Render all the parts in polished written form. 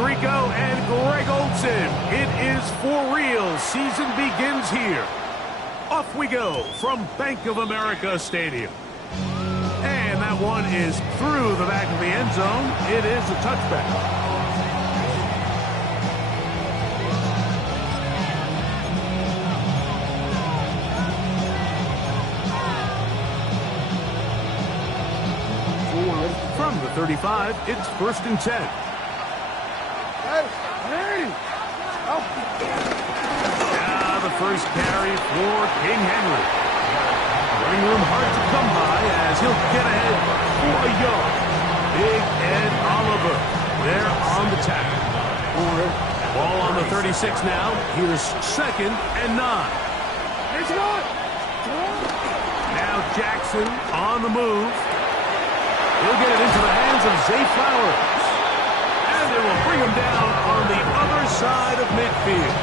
Tirico and Greg Olsen. It is for real. Season begins here. Off we go from Bank of America Stadium. And that one is through the back of the end zone. It is a touchback. From the 35, it's 1st and 10. Now the first carry for King Henry. Running room hard to come by as he'll get ahead for a yard. Big Ed Oliver there on the tackle. Ball on the 36 now. Here's 2nd and 9. Now Jackson on the move. He'll get it into the hands of Zay Flowers. And they will bring him down on the other side of midfield.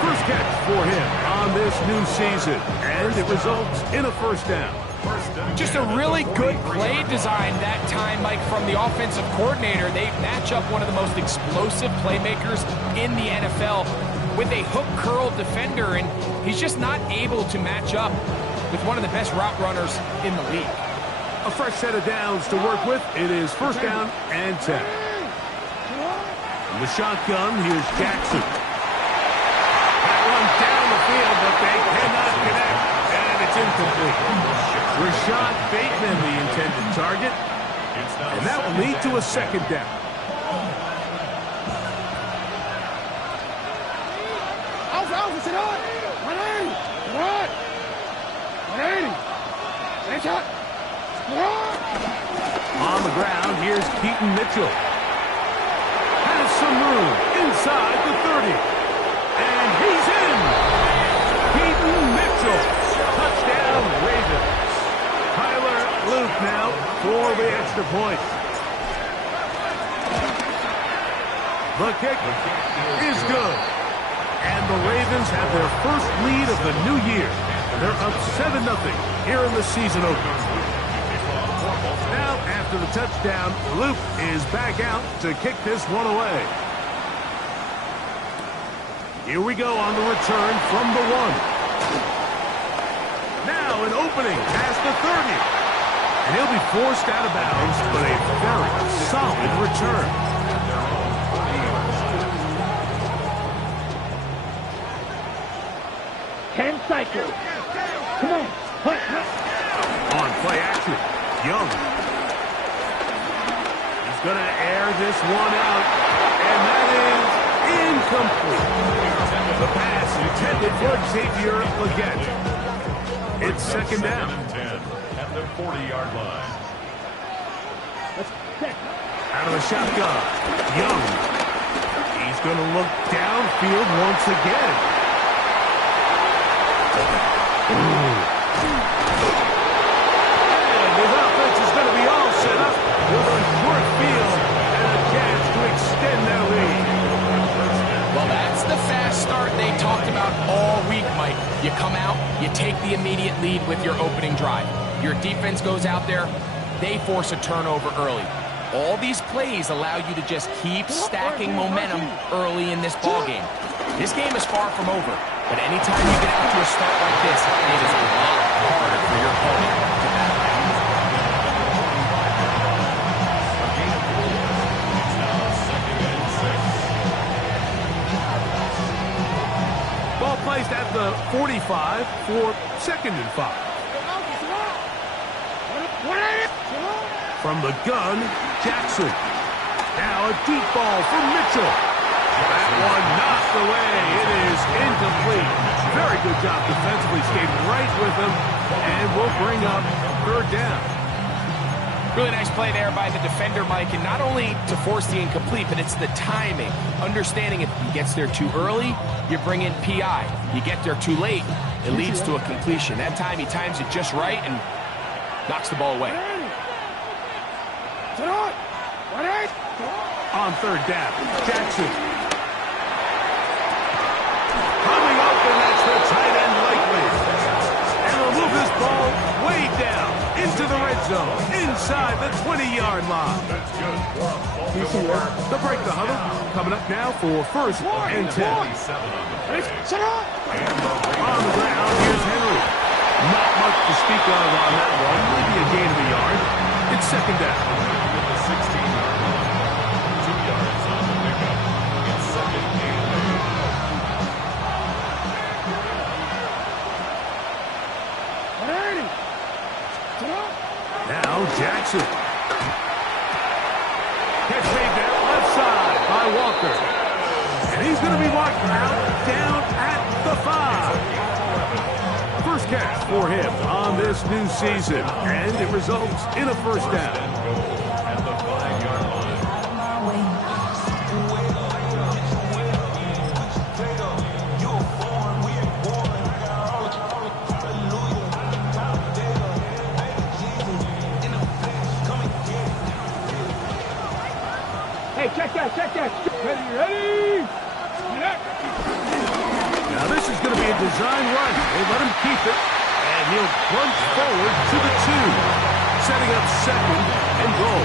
First catch for him on this new season. And it results in a 1st down. Just a really good play design that time, Mike, from the offensive coordinator. They match up one of the most explosive playmakers in the NFL with a hook curl defender, and he's just not able to match up with one of the best route runners in the league. A fresh set of downs to work with. It is 1st down and 10. In the shotgun, here's Jackson. That one down the field, but they cannot connect, and it's incomplete. Rashad Bateman, the intended target, and that will lead to a 2nd down. On the ground, here's Keaton Mitchell. Has some room inside the 30. And he's in. Keaton Mitchell. Touchdown, Ravens. Tyler Luke now for the extra point. The kick is good. And the Ravens have their first lead of the new year. They're up 7-0 here in the season opener. Now, after the touchdown, Luke is back out to kick this one away. Here we go on the return from the 1. Now an opening past the 30. And he'll be forced out of bounds, but a very solid return. Cycle. Come on. On play action, Young. He's going to air this one out, and that is incomplete. The pass intended for Xavier Legette. It's 2nd down. At the 40-yard line. Out of the shotgun, Young. He's going to look downfield once again. And his offense is going to be all set up with a short field and a chance to extend their lead. Well, that's the fast start they talked about all week, Mike. You come out, you take the immediate lead with your opening drive. Your defense goes out there, they force a turnover early. All these plays allow you to just keep stacking momentum early in this ballgame. This game is far from over, but anytime you get out to a start like this, it is a lot harder for your opponent to battle back. Ball placed at the 45 for 2nd and 5. From the gun, Jackson. Now a deep ball for Mitchell. That one knocked away. It is incomplete. Very good job defensively. Stayed right with him and will bring up 3rd down. Really nice play there by the defender, Mike, and not only to force the incomplete, but it's the timing. Understanding if he gets there too early, you bring in PI. You get there too late, it leads to a completion. That time he times it just right and knocks the ball away. On 3rd down, Jackson. Coming up, and that's the tight end likely. And they'll move this ball way down into the red zone, inside the 20-yard line. They'll break the huddle. Coming up now for first and 10. On the ground, here's Henry. Not much to speak of on that one. Maybe a gain of a yard. It's second down. The 16-yard line. 2 yards on the pickup. It's second and 8. Now Jackson. Catch made there, left side by Walker. And he's going to be marked out down at the 5. First catch for him on this new season. And it results in a first down. At the 5-yard line. Hey, check that, check that. Ready? Now this is going to be a design run. They let him keep it, and he'll plunge forward to the 2, setting up second and goal.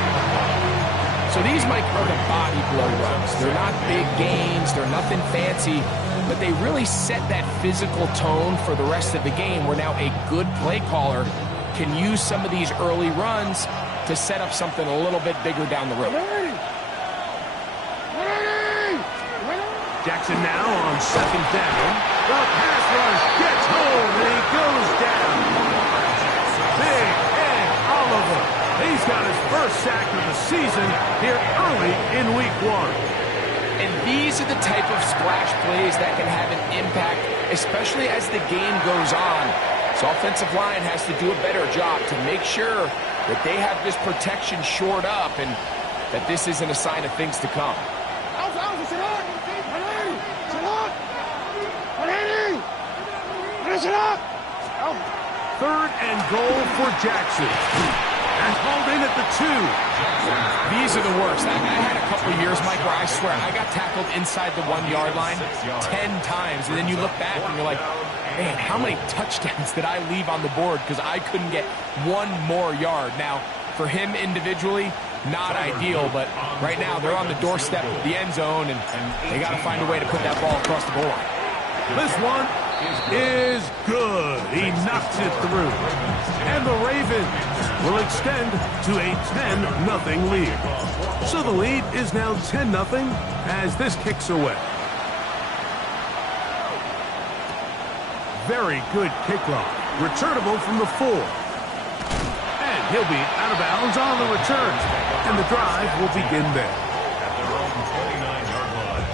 So these, Mike, are the body blow runs. They're not big gains, they're nothing fancy, but they really set that physical tone for the rest of the game, where now a good play caller can use some of these early runs to set up something a little bit bigger down the road. Jackson now on second down. The pass rush gets home, and he goes down. Big Ed Oliver. He's got his first sack of the season here early in week 1. And these are the type of splash plays that can have an impact, especially as the game goes on. So offensive line has to do a better job to make sure that they have this protection shored up and that this isn't a sign of things to come. Third and goal for Jackson. And hauled in at the 2. These are the worst. I had a couple of years, Mike, where I swear I got tackled inside the 1-yard line 10 times, and then you look back and you're like, man, how many touchdowns did I leave on the board because I couldn't get one more yard? Now, for him individually, not ideal, but right now they're on the doorstep of the end zone, and they got to find a way to put that ball across the goal line. This one is good. He knocks it through. And the Ravens will extend to a 10-0 lead. So the lead is now 10-0 as this kicks away. Very good kickoff. Returnable from the 4. And he'll be out of bounds on the return. And the drive will begin there. At their own 29-yard line.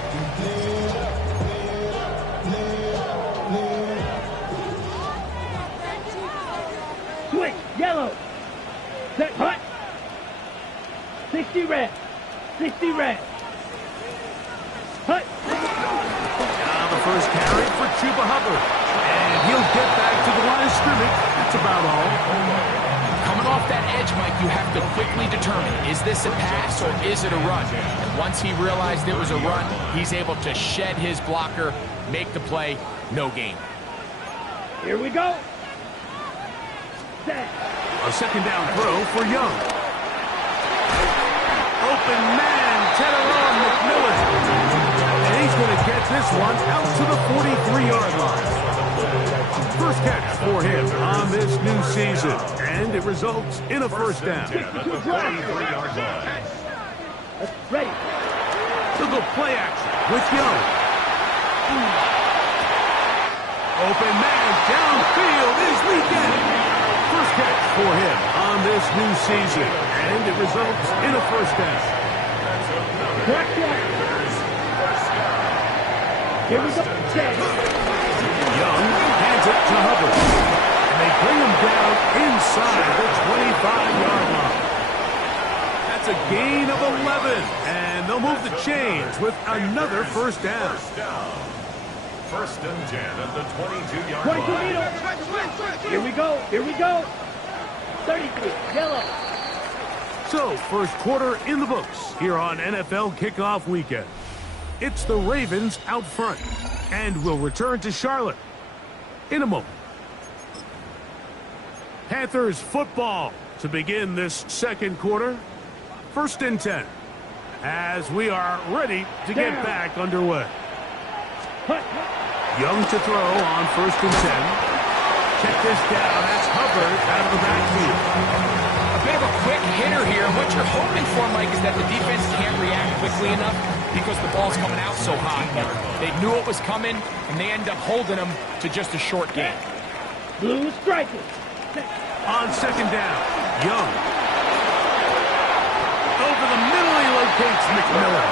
Switch, yellow. Set, hut. 60 red. 60 red. Hut. Now the first carry for Chuba Hubbard. And he'll get back to the line of scrimmage. That's about all. Coming off that edge, Mike, you have to quickly determine, is this a pass or is it a run? And once he realized it was a run, he's able to shed his blocker, make the play, no gain. Here we go. Set. A second down throw for Young. Open man, Teteron McMillan. And he's going to get this one out to the 43-yard line. First catch for him on this new season. And it results in a first down. 33-yard line. Ready. So the play action with Young. Open man, downfield is Weekend. First catch for him on this new season. And it results in a first down. Here we go. Young hands it to Hubbard. And they bring him down inside the 25-yard line. That's a gain of 11. And they'll move the chains with another first down. First and 10 at the 22-yard 22 line. meter. Here we go. Here we go. 33. Yellow. So, first quarter in the books here on NFL Kickoff Weekend. It's the Ravens out front. And we'll return to Charlotte in a moment. Panthers football to begin this second quarter. 1st and 10 as we are ready to get back underway. Young to throw on 1st and 10. Check this down. That's Hubbard out of the backfield. A bit of a quick hitter here. What you're hoping for, Mike, is that the defense can't react quickly enough because the ball's coming out so hot. They knew it was coming, and they end up holding them to just a short gain. Blue striker. On 2nd down, Young. Over the middle, he locates McMillan.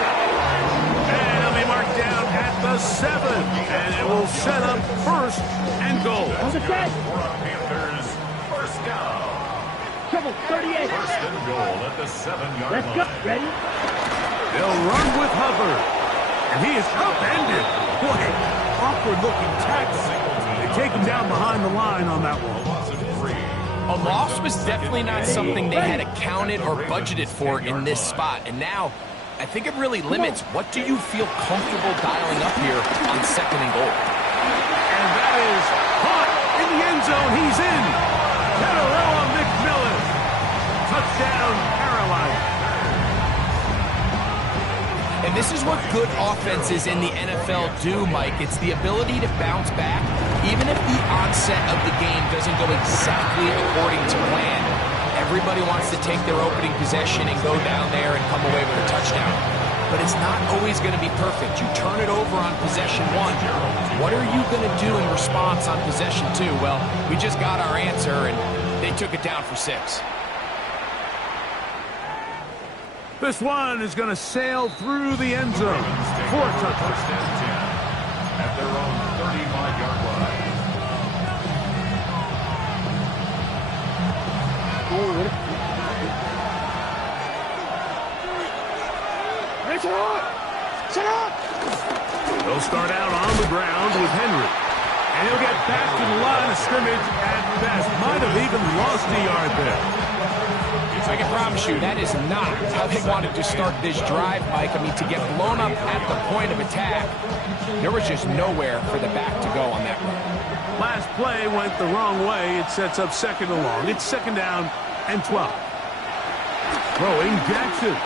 And he'll be marked down at the 7. And it will set up 1st and goal. On the track. Panthers, first down. Trouble, 38. First and goal at the 7-yard Let's line. go. Ready? They'll run with Hubbard. And he is upended. Boy, awkward-looking tackle. They take him down behind the line on that one. A loss was definitely not something they had accounted or budgeted for in this spot. And now, I think it really limits what do you feel comfortable dialing up here on 2nd and goal. And that is caught in the end zone. He's in. Carolina McMillan. Touchdown, Carolina. And this is what good offenses in the NFL do, Mike. It's the ability to bounce back, even if the onset of the game doesn't go exactly according to plan. Everybody wants to take their opening possession and go down there and come away with a touchdown. But it's not always going to be perfect. You turn it over on possession 1. What are you going to do in response on possession 2? Well, we just got our answer, and they took it down for 6. This one is going to sail through the end zone for a touchdown. 1st and 10 at their own 35-yard line. They'll start out on the ground with Henry. And he'll get back to the line of scrimmage at best. Might have even lost a yard there. I can promise you that is not how they wanted to start this drive, Mike. I mean, to get blown up at the point of attack, there was just nowhere for the back to go on that run. Last play went the wrong way. It sets up 2nd and long. It's 2nd down and 12. Throwing Jackson.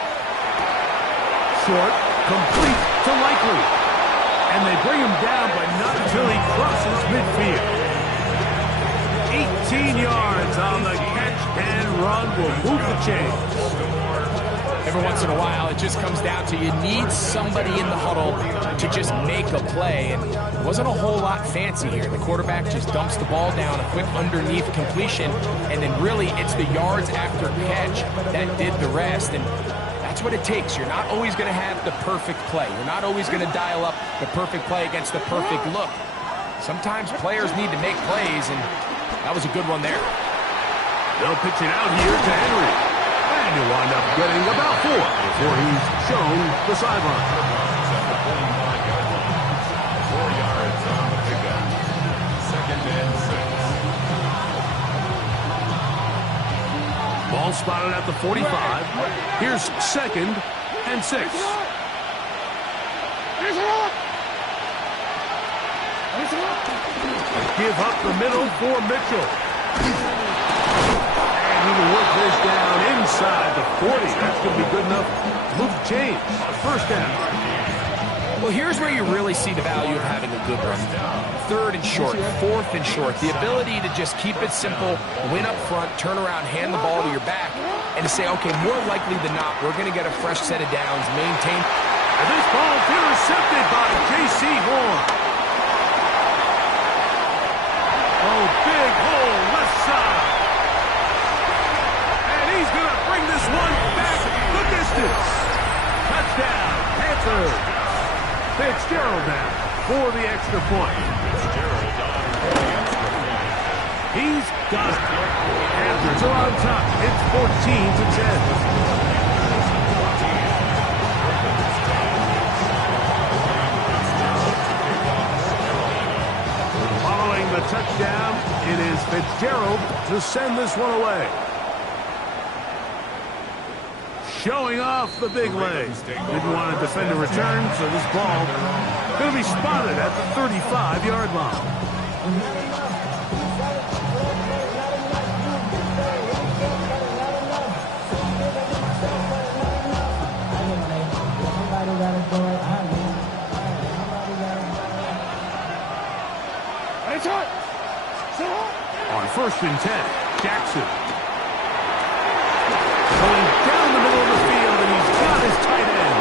Short, complete to Likely. And they bring him down, but not until he crosses midfield. 18 yards on the catch and run will move the chains. Every once in a while, it just comes down to you need somebody in the huddle to just make a play. And it wasn't a whole lot fancy here. The quarterback just dumps the ball down, a quick underneath completion, and then really it's the yards after catch that did the rest. And that's what it takes. You're not always going to have the perfect play. You're not always going to dial up the perfect play against the perfect look. Sometimes players need to make plays, and that was a good one there. They'll pitch it out here to Henry. And he'll wind up getting about 4 before he's shown the sideline. 4 yards on the pickup. 2nd and 6. Ball spotted at the 45. Here's 2nd and 6. Give up the middle for Mitchell. And he will work this down inside the 40. That's going to be good enough to move the chains. 1st down. Well, here's where you really see the value of having a good run. 3rd and short, 4th and short. The ability to just keep it simple, win up front, turn around, hand the ball to your back, and to say, okay, more likely than not, we're going to get a fresh set of downs, maintain. And this ball is intercepted by J.C. Horn. Oh, big hole, left side. And he's going to bring this one back the distance. Touchdown, Panthers. Fitzgerald now for the extra point. He's got it. Panthers are on top. It's 14-10. The touchdown, it is Fitzgerald to send this one away. Showing off the big legs. Didn't want to defend a return, so this ball going to be spotted at the 35-yard line. first and 10. Jackson. Going down the middle of the field, and he's got his tight end.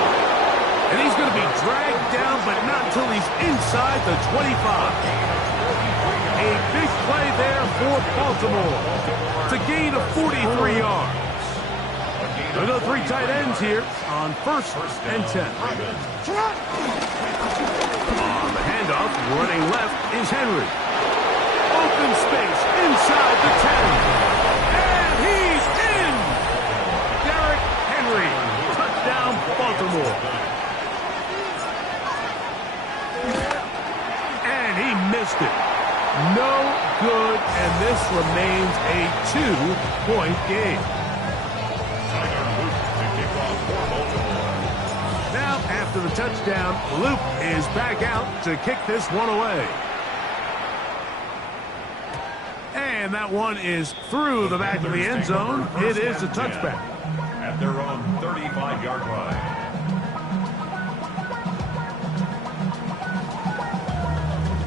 And he's going to be dragged down, but not until he's inside the 25. A big play there for Baltimore. It's a gain of 43 yards. There go three tight ends here on first and 10. On the handoff, running left is Henry. Open space inside the 10. And he's in! Derrick Henry. Touchdown, Baltimore. And he missed it. No good, and this remains a 2-point game. Now, after the touchdown, Luke is back out to kick this one away. And that one is through the back of the end zone. It is a touchback. At their own 35-yard line.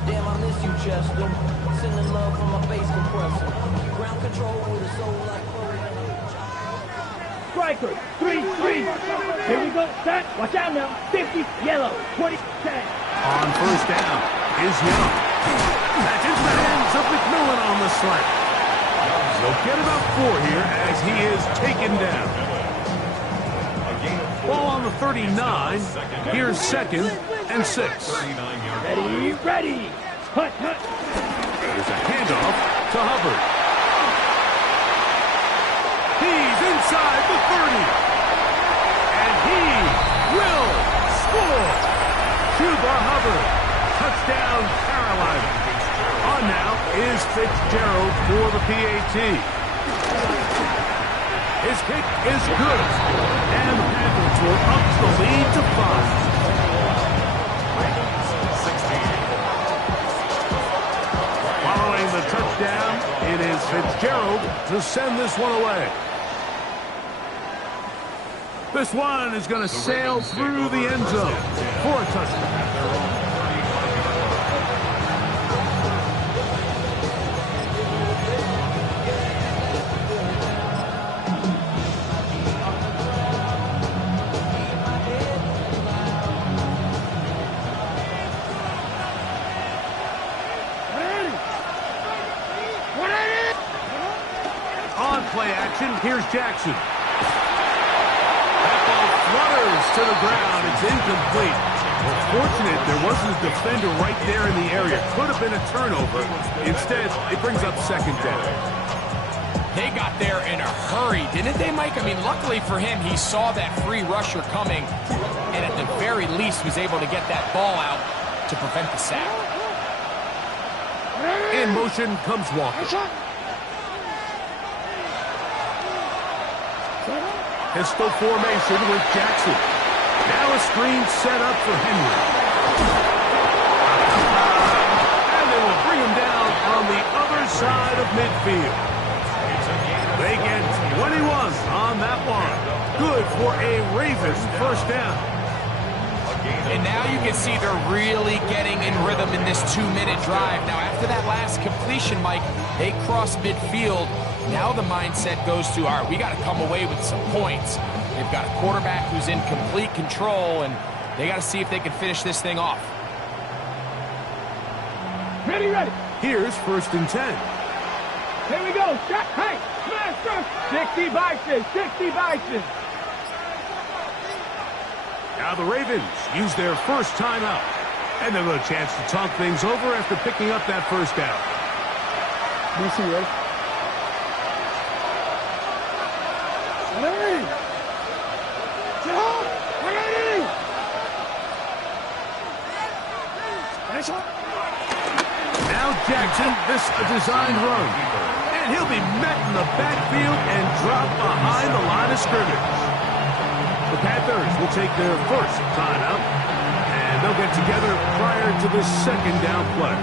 Damn, I miss you, Chester. Sending love from my face compressor. Ground control with a soul like Striker, 3-3. Here we go. Set. Watch out now. 50, yellow. 20, 10. On first down is Young. That's into the hands of McMillan on the slant. They'll get about 4 here as he is taken down. Ball on the 39. Here's second and 6. Ready, ready. Hut, hut. There's a handoff to Hubbard. He's inside the 30. And he will score. Chuba Hubbard. Touchdown, Carolina. On now is Fitzgerald for the PAT. His kick is good. And the Panthers will up the lead to 5. Following the touchdown, it is Fitzgerald to send this one away. This one is going to sail through the end zone for a touchdown. Play action. Here's Jackson. That ball flutters to the ground. It's incomplete. Well, fortunate there wasn't a defender right there in the area. Could have been a turnover. Instead, it brings up second down. They got there in a hurry, didn't they, Mike? I mean, luckily for him, he saw that free rusher coming and at the very least was able to get that ball out to prevent the sack. In motion comes Walker. Pistol formation with Jackson. Now a screen set up for Henry. And they will bring him down on the other side of midfield. They get 21 on that one. Good for a Ravens first down. And now you can see they're really getting in rhythm in this 2-minute drive. Now, after that last completion, Mike, they cross midfield. Now the mindset goes to, all right, we got to come away with some points. They've got a quarterback who's in complete control, and they got to see if they can finish this thing off. Ready, ready. Here's first and 10. Here we go. Shot, hey, smash, 60 Bison, 60 Bison. Now the Ravens use their first timeout. And they've got a chance to talk things over after picking up that first down. DC, ready? Ready. Now Jackson, this a designed run. And he'll be met in the backfield and dropped behind the line of scrimmage. The Panthers will take their first timeout, and they'll get together prior to the second down play.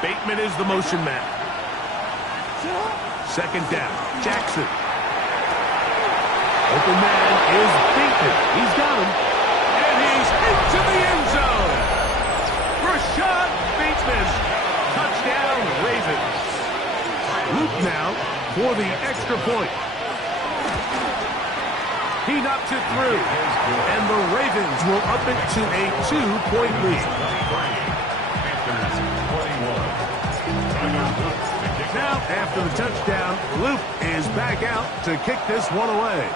Bateman is the motion man. Second down, Jackson. Open man is beaten. He's got him. And he's into the end zone. Rashad Bateman. Touchdown, Ravens. Luke now for the extra point. He knocks it through. And the Ravens will up it to a 2-point lead. Now, after the touchdown, Luke is back out to kick this one away.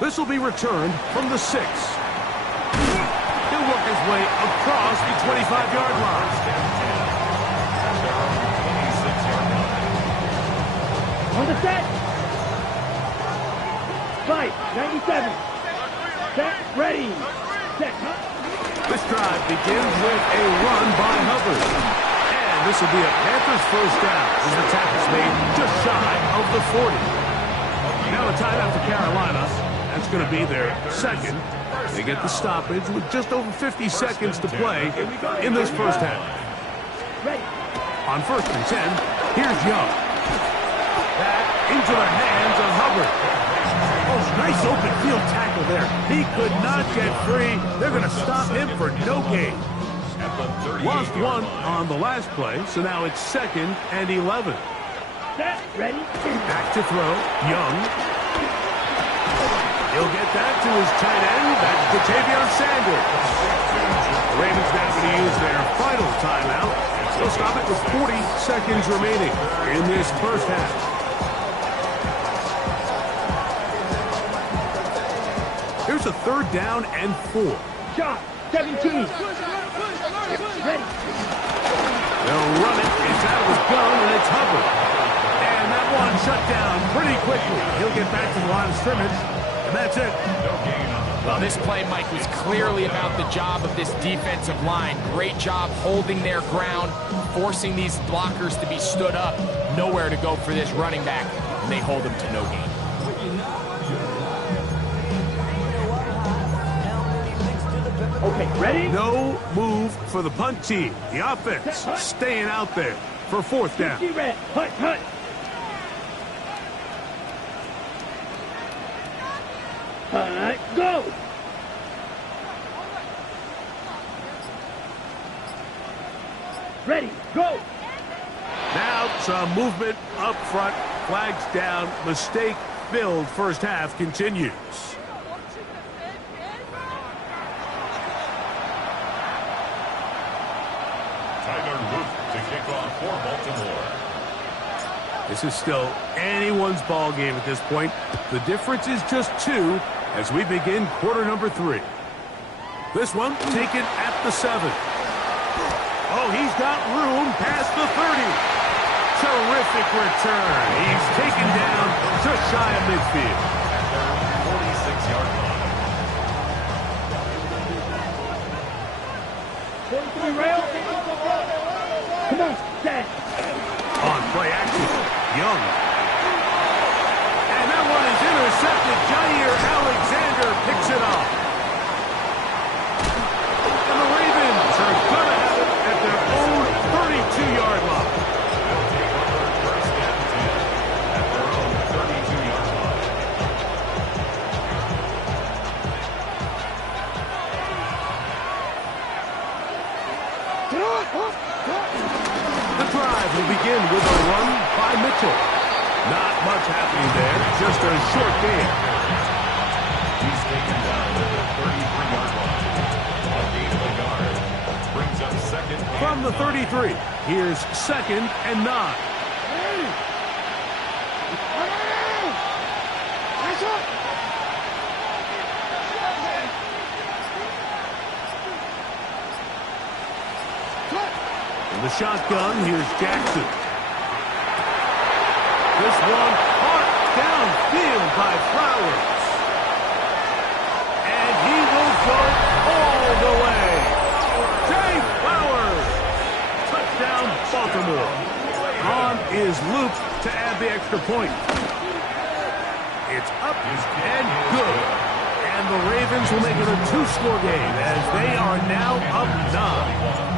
This will be returned from the 6. He'll work his way across the 25-yard line. On the set. Fight, 97. Set, ready. Set, This drive begins with a run by Hubbard. And this will be a Panthers first down as the tackle's made just shy of the 40. Now a timeout for Carolina. That's going to be their second. They get the stoppage with just over 50 seconds to play in this first half. ready. On 1st and 10, here's Young. Back into the hands of Hubbard. Oh, nice open field tackle there. He could not get free. They're going to stop him for no gain. Lost one on the last play, so now it's 2nd and 11. Set, ready. Back to throw, Young. He'll get that to his tight end. That's Ja'Tavion Sanders. The Ravens now going to use their final timeout. They'll stop it with 40 seconds remaining in this first half. Here's a 3rd down and 4. Shot, 17. Ready. They'll run it. It's out of his gun, and it's Hubbard. And that one shut down pretty quickly. He'll get back to the line of scrimmage, and that's it. Well, this play, Mike, was clearly about the job of this defensive line. Great job holding their ground, forcing these blockers to be stood up. Nowhere to go for this running back, and they hold him to no gain. Okay, ready? No move for the punt team. The offense staying out there for 4th down. Red. Hut, hut. Go. Ready, go. Now some movement up front. Flags down. Mistake-filled first half continues. This is still anyone's ball game at this point. The difference is just 2 as we begin quarter number 3. This one taken at the 7. Oh, he's got room past the 30. Terrific return. He's taken down just shy of midfield. 46-yard line. 43 rail. Come on, set. On play action, Young. And that one is intercepted. Jair Alexander picks it off. And the Ravens are going to have it at their own 32-yard line. First and 10 at their own 32-yard line. The drive will begin with a run by Mitchell. Not much happening there, just a short gain. He's taken down to the 33-yard line. A gain of a yard brings up 2nd and From the 33, here's 2nd and 9. In the shotgun, here's Jackson. This one caught downfield by Flowers. And he will go all the way. Jay Flowers. Touchdown, Baltimore. On is Luke to add the extra point. It's up and good. And the Ravens will make it a 2-score game as they are now up 9.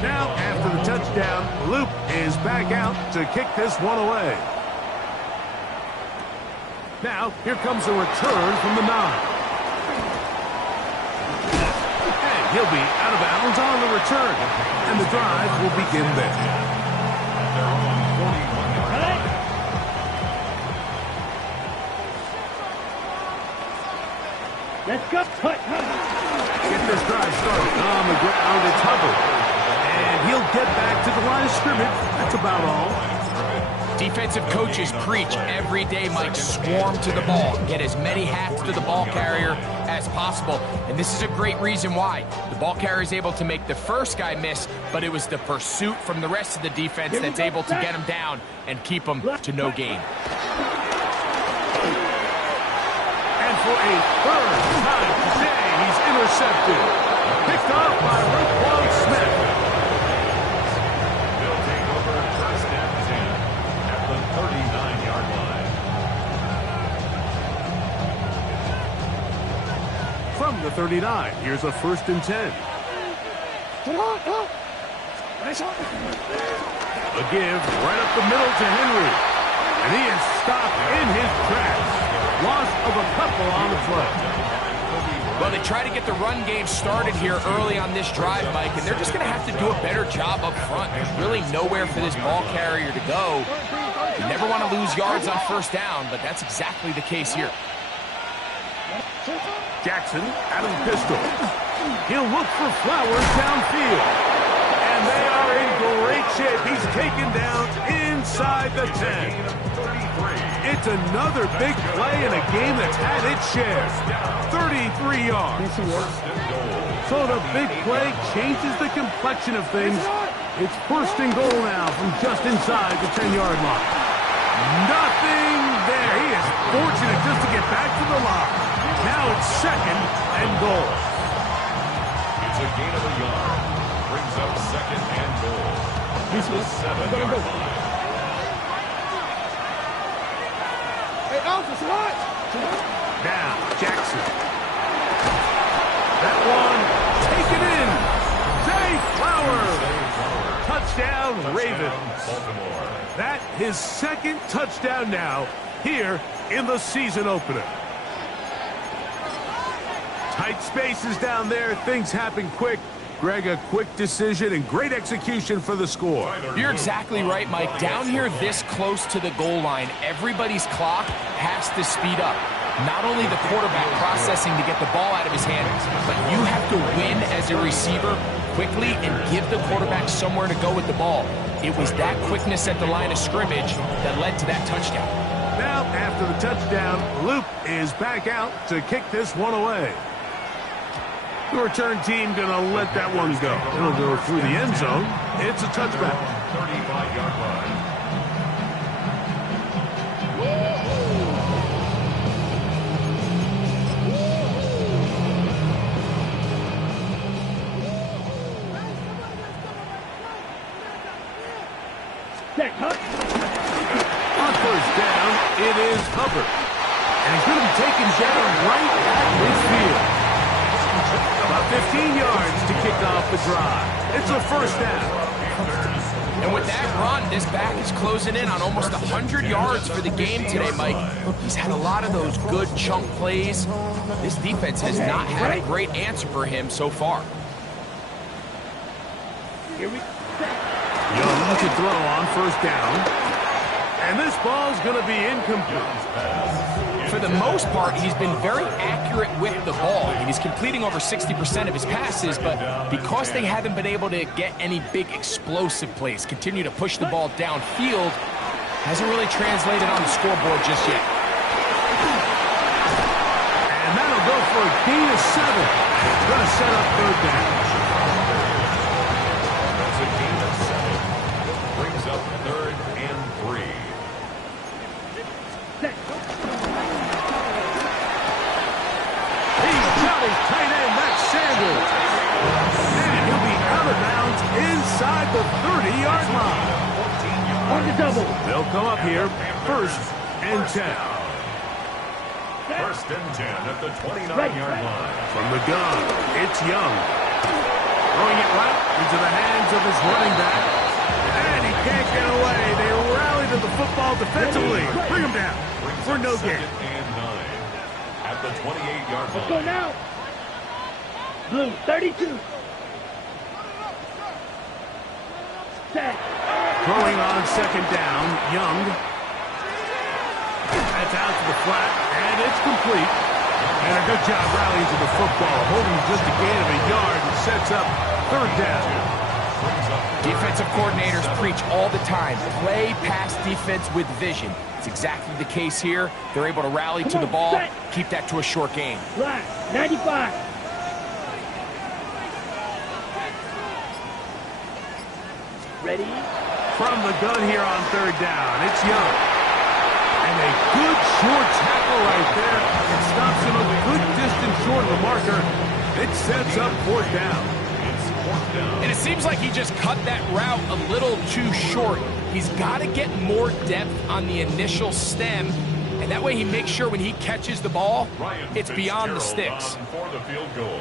Now, after the touchdown, Luke is back out to kick this one away. Now, here comes a return from the 9. And he'll be out of bounds on the return. And the drive will begin there. Their own 41-yard line. Let's go. Get this drive started on the ground. It's Hubbard. And he'll get back to the line of scrimmage. That's about all. Defensive coaches preach every day, Mike, swarm to the ball. Get as many hats to the ball carrier as possible. And this is a great reason why. The ball carrier is able to make the first guy miss, but it was the pursuit from the rest of the defense that's able to get him down and keep him to no gain. And for a third time today, he's intercepted. Picked off by Roquan Smith. They'll take over first and 10 at the 39-yard line. From the 39, here's a 1st and 10. A give right up the middle to Henry. And he is stopped in his tracks. Loss of a couple on the play. Well, they try to get the run game started here early on this drive, Mike, and they're just going to have to do a better job up front. There's really nowhere for this ball carrier to go. You never want to lose yards on first down, but that's exactly the case here. Jackson out of the pistol. He'll look for Flowers downfield. And they are in great shape. He's taken down inside the 10. It's another big play in a game that's had its share. 33 yards. So the big play changes the complexion of things. It's 1st and goal now from just inside the 10-yard line. Nothing there. He is fortunate just to get back to the line. Now it's 2nd and goal. It's a gain of a yard. Brings up 2nd and goal. It's the 7-yard line. Now, Jackson. That one, taken in. Zay Flowers. Touchdown, Ravens. Baltimore. That his 2nd touchdown now here in the season opener. Tight spaces down there. Things happen quick. Greg, a quick decision and great execution for the score. You're exactly right, Mike. Down here this close to the goal line, everybody's clock has to speed up. Not only the quarterback processing to get the ball out of his hand, but you have to win as a receiver quickly and give the quarterback somewhere to go with the ball. It was that quickness at the line of scrimmage that led to that touchdown. Now, after the touchdown, Luke is back out to kick this one away. The return team going to let that one go. It'll go through the end zone. It's a touchback. 35-yard line. On 1st down, it is Hubbard. And he's going to be taken down right at midfield. About 15 yards to kick off the drive. It's a 1st down. And with that run, this back is closing in on almost 100 yards for the game today, Mike. He's had a lot of those good chunk plays. This defense has not had a great answer for him so far. Young to throw on 1st down. And this ball's going to be incomplete. For the most part, he's been very accurate with the ball. I mean, he's completing over 60% of his passes, but because they haven't been able to get any big explosive plays, continue to push the ball downfield, hasn't really translated on the scoreboard just yet. And that'll go for a gain of 7. Going to set up 3rd down. That's a gain of 7. Brings up 3rd and 3. Tight end, Max Sanders. And he'll be out of bounds inside the 30-yard line. On the double. They'll come up here 1st and 10. 1st and 10 at the 29-yard line. From the gun, it's Young. Throwing it right into the hands of his running back. And he can't get away. They rally to of the football defensively. Bring him down for no gain. Second and 9 at the 28-yard Let's go line. now. Blue, 32. Set. Throwing on second down, Young. That's out to the flat, and it's complete. And a good job rallying to the football, holding just a gain of a yard and sets up third down. Defensive coordinators preach all the time, play pass defense with vision. It's exactly the case here. They're able to rally to the ball, keep that to a short gain. Black, 95. Ready? From the gun here on third down, it's Young. And a good short tackle right there. It stops him a good distance short of the marker. It sets up fourth down. And it seems like he just cut that route a little too short. He's got to get more depth on the initial stem, and that way he makes sure when he catches the ball, it's beyond the sticks. For the field goal.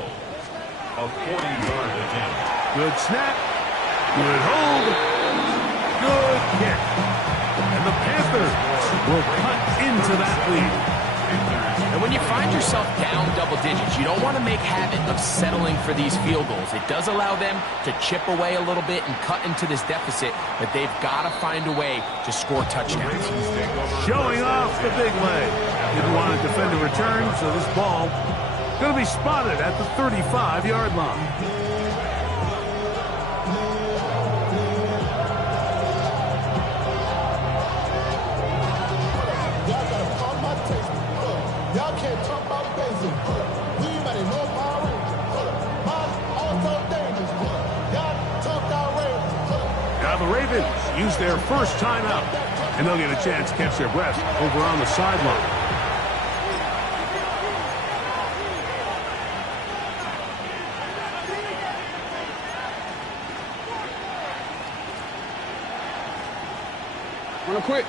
A 40-yard attempt. Good snap. Good hold. Good kick. And the Panthers will cut into that lead. And when you find yourself down double digits, you don't want to make habit of settling for these field goals. It does allow them to chip away a little bit and cut into this deficit, but they've got to find a way to score touchdowns. Showing off the big leg. Didn't want to defend a return, so this ball going to be spotted at the 35-yard line. Y'all can't talk about basic. Anybody know power? Mine also dangerous. Y'all talk outrageous. Now the Ravens use their first timeout, and they'll get a chance to catch their breath over on the sideline. Real quick.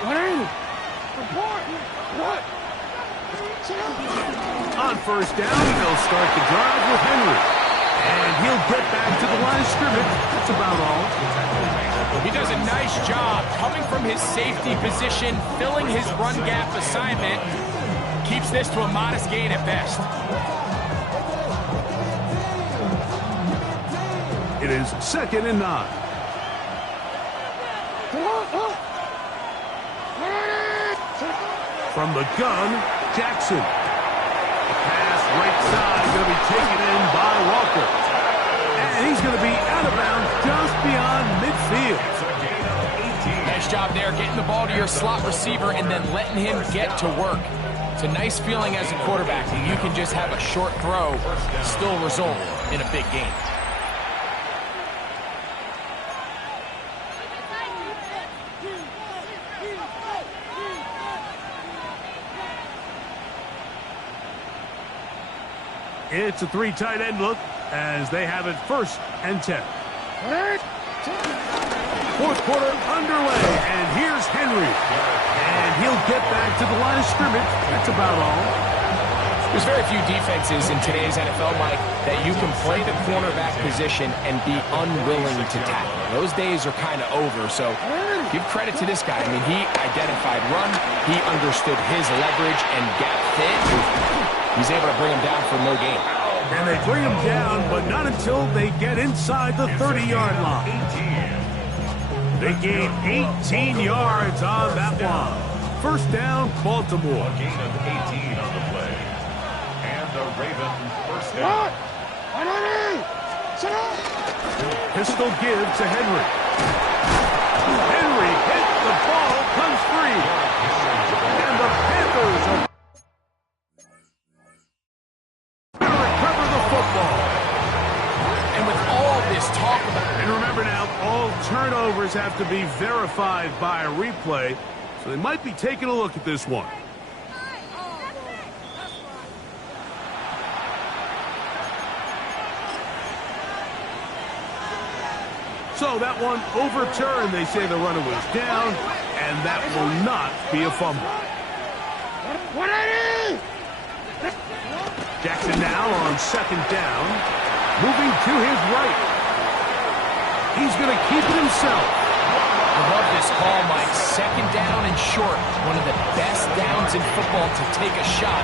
What are you? Report! What? On first down, they'll start the drive with Henry. And he'll get back to the line of scrimmage. That's about all. He does a nice job coming from his safety position, filling his run gap assignment. Keeps this to a modest gain at best. It is 2nd and 9. From the gun, Jackson. The pass right side going to be taken in by Walker. And he's going to be out of bounds just beyond midfield. Nice job there, getting the ball to your slot receiver and then letting him get to work. It's a nice feeling as a quarterback that you can just have a short throw, still result in a big game. It's a 3 tight end look as they have it 1st and 10. Fourth quarter underway, and here's Henry. And he'll get back to the line of scrimmage. That's about all. There's very few defenses in today's NFL, Mike, that you can play the cornerback position and be unwilling to tackle. Those days are kind of over, so give credit to this guy. I mean, he identified run, he understood his leverage and gap fit. He's able to bring him down for no gain. And they bring him down, but not until they get inside the 30-yard line. They gain 18 yards on that one. First down, Baltimore. A gain of 18 on the play. And the Ravens first down. Pistol give to Henry. Henry hit, the ball comes free. And the Panthers are And remember now, all turnovers have to be verified by a replay, so they might be taking a look at this one. So that one overturned. They say the runner was down, and that will not be a fumble. Jackson now on 2nd down, moving to his right. He's going to keep it himself. I love this call, Mike. Second down and short. One of the best downs in football to take a shot.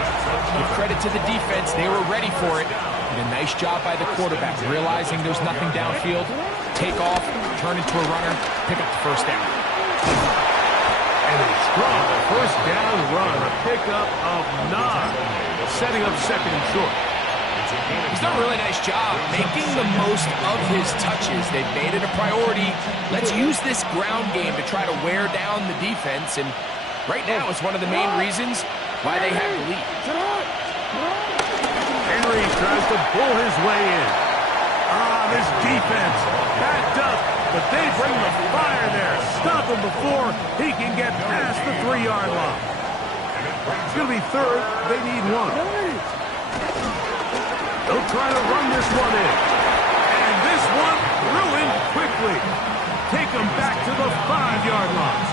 Give credit to the defense. They were ready for it. And a nice job by the quarterback, realizing there's nothing downfield. Take off, turn into a runner, pick up the first down. And a strong first down run, a pickup of 9, setting up second and short. He's done a really nice job making the most of his touches. They've made it a priority. Let's use this ground game to try to wear down the defense. And right now, it's one of the main reasons why they have the lead. Henry tries to pull his way in. This defense backed up, but they bring the fire there. Stop him before he can get past the 3-yard line. It's going to be third. They need 1. They'll try to run this one in. And this one ruined quickly. Take them back to the 5-yard line.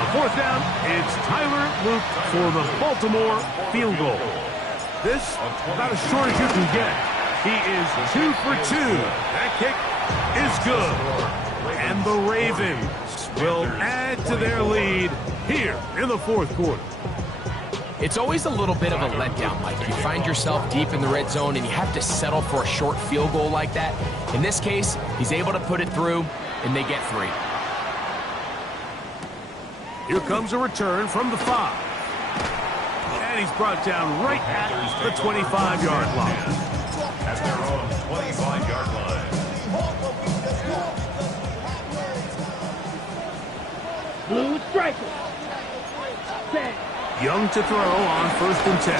On fourth down, it's Tyler Luke for the Baltimore field goal. This, about as short as you can get. He is 2 for 2. That kick is good. And the Ravens will add to their lead here in the fourth quarter. It's always a little bit of a letdown, Mike. You find yourself deep in the red zone and you have to settle for a short field goal like that. In this case, he's able to put it through, and they get 3. Here comes a return from the 5. And he's brought down right at the 25-yard line. At their own 25-yard line. Blue strikers. Set. Young to throw on first and 10.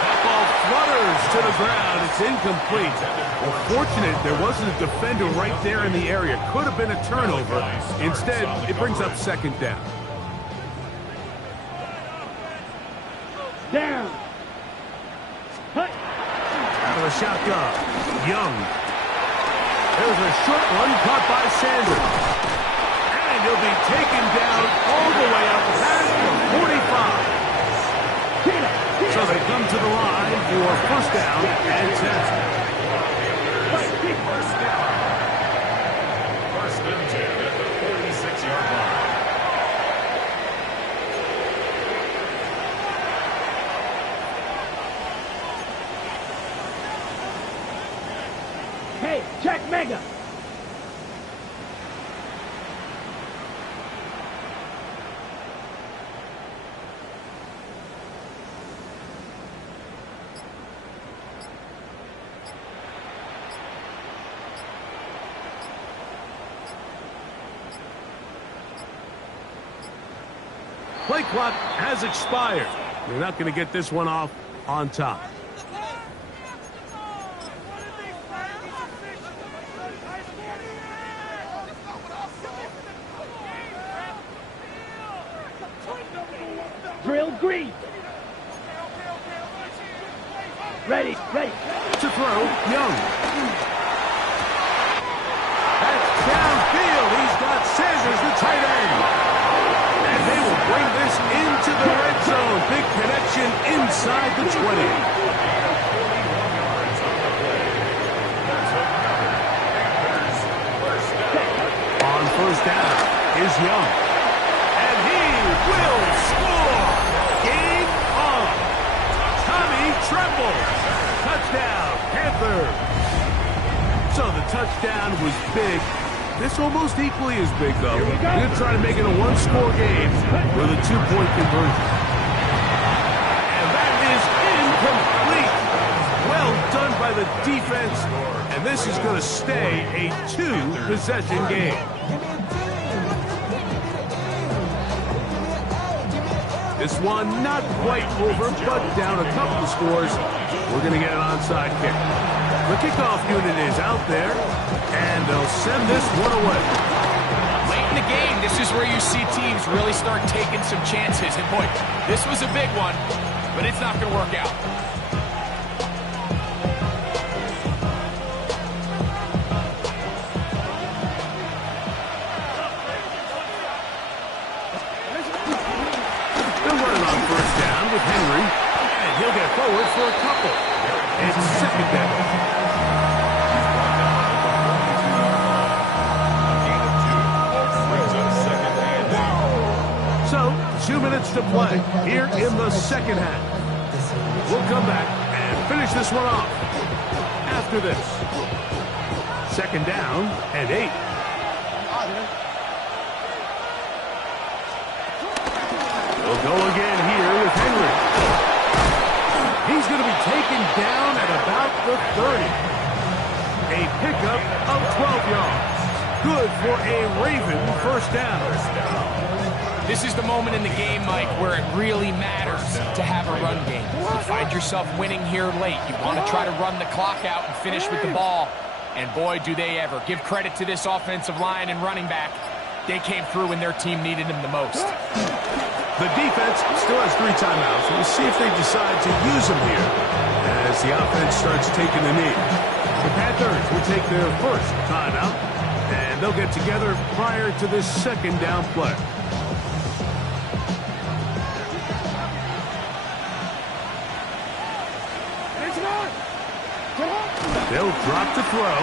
That ball flutters to the ground. It's incomplete. Well, fortunate there wasn't a defender right there in the area. Could have been a turnover. Instead, it brings up second down. Down. Hut. Out of the shotgun. Young. There's a short one caught by Sanders. And he'll be taken down all the way up past the 45. So they come to the line for first down and 10. First and 10 at the 46-yard line. Hey, check Mega. Play clock has expired. They're not going to get this one off on time. Drill green. Ready. To throw, Young. That's downfield. He's got Sanders, the tight end. And they will bring this into the red zone. Big connection inside the 20. On first down is Young. And he will score. Game on. Tommy Tremble. Touchdown, Panthers. So the touchdown was big. This almost equally as big, though. You're going to try to make it a one-score game with a 2-point conversion. And that is incomplete. Well done by the defense. And this is going to stay a 2-possession game. This one not quite over, but down a couple of scores. We're going to get an onside kick. The kickoff unit is out there, and they'll send this one away. Late in the game, this is where you see teams really start taking some chances. And boy, this was a big one, but it's not going to work out. They're running on first down with Henry, and he'll get forward for a couple. It's second down. 2 minutes to play here in the second half. We'll come back and finish this one off after this. Second down and 8. We'll go again here with Henry. He's going to be taken down at about the 30. A pickup of 12 yards. Good for a Raven first down. This is the moment in the game, Mike, where it really matters to have a run game. You find yourself winning here late. You want to try to run the clock out and finish with the ball. And boy, do they ever. Give credit to this offensive line and running back. They came through when their team needed them the most. The defense still has 3 timeouts. We'll see if they decide to use them here as the offense starts taking a knee. The Panthers will take their first timeout, and they'll get together prior to this second down play. They'll drop to throw.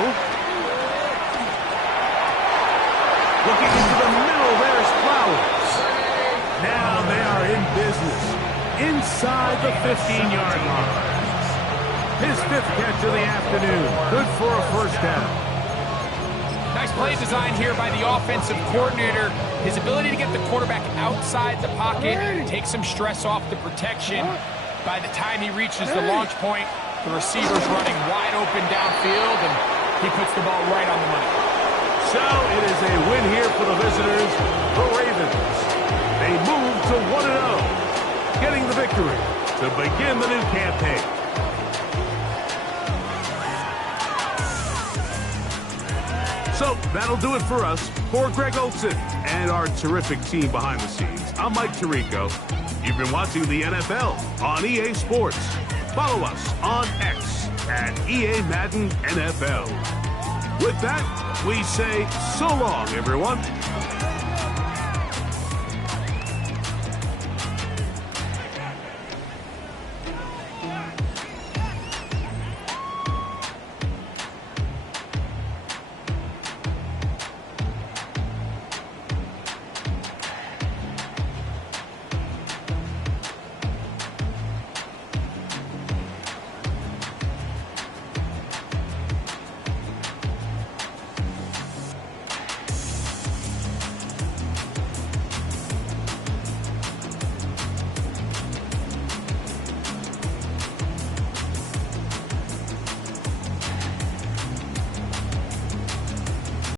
Looking into the middle, there's Flowers. Now they are in business inside the 15-yard line. His 5th catch of the afternoon. Good for a first down. Nice play design here by the offensive coordinator. His ability to get the quarterback outside the pocket, take some stress off the protection. By the time he reaches the launch point, the receiver's running wide open downfield, and he puts the ball right on the money. So it is a win here for the visitors, the Ravens. They move to 1-0, getting the victory to begin the new campaign. So that'll do it for us. For Greg Olson and our terrific team behind the scenes, I'm Mike Tirico. You've been watching the NFL on EA Sports. Follow us on X at EA Madden NFL. With that, we say so long, everyone.